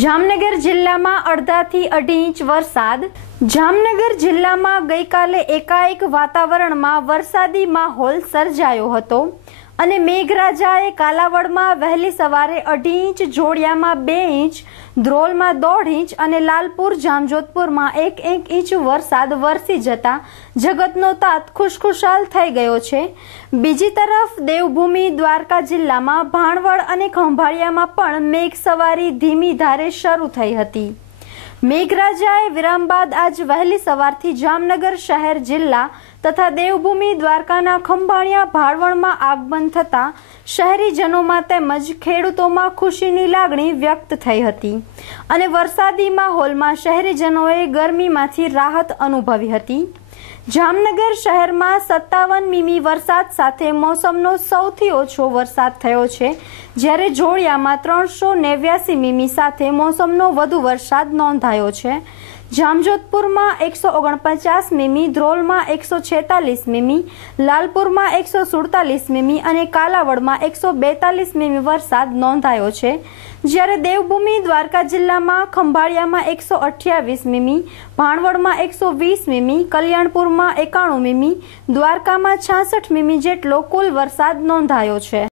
જામનગર જિલ્લામાં અડધાથી અઢી ઇંચ વરસાદ। જામનગર જિલ્લામાં ગઈકાલે એકાએક વાતાવરણમાં વરસાદી માહોલ સર્જાયો હતો અને મેઘરાજાએ કાલાવડમાં વહેલી સવારે 2.5 ઇંચ, જોડિયામાં 2 ઇંચ, ધ્રોલમાં 1.5 ઇંચ અને લાલપુર જામજોધપુરમાં 1 ઇંચ વરસાદ વરસી જતા જગતનો તાત ખુશખુશાલ થઈ ગયો છે। બીજી તરફ દેવભૂમિ દ્વારકા જિલ્લામાં ભાણવડ અને ખંભાળિયામાં પણ મેઘસવારી ધીમી ધારે શરૂ થઈ હતી। મેઘરાજાએ વિરામ બાદ આજ વહેલી સવારથી જામનગર શહેર, જિલ્લા તથા દેવભૂમિ દ્વારકાના ખંભાળિયા, ભાણવડમાં આગમન થતા શહેરીજનોમાં તેમજ ખેડૂતોમાં ખુશીની લાગણી વ્યક્ત થઈ હતી અને વરસાદી માહોલમાં શહેરીજનોએ ગરમીમાંથી રાહત અનુભવી હતી। જામનગર શહેરમાં 57 મીમી વરસાદ સાથે મોસમનો સૌથી ઓછો વરસાદ થયો છે, જ્યારે જોડિયામાં 389 મીમી સાથે મોસમનો વધુ વરસાદ નોંધાયો છે। જામજોધપુરમાં 149 મીમી, ધ્રોલમાં 146 મીમી, લાલપુરમાં 147 મીમી અને કાલાવડમાં 142 મીમી વરસાદ નોંધાયો છે, જ્યારે દેવભૂમિ દ્વારકા જિલ્લામાં ખંભાળિયામાં 128 મીમી, ભાણવડમાં 120 મીમી, કલ્યાણપુરમાં 91 મીમી, દ્વારકામાં 66 મીમી જેટલો કુલ વરસાદ નોંધાયો છે।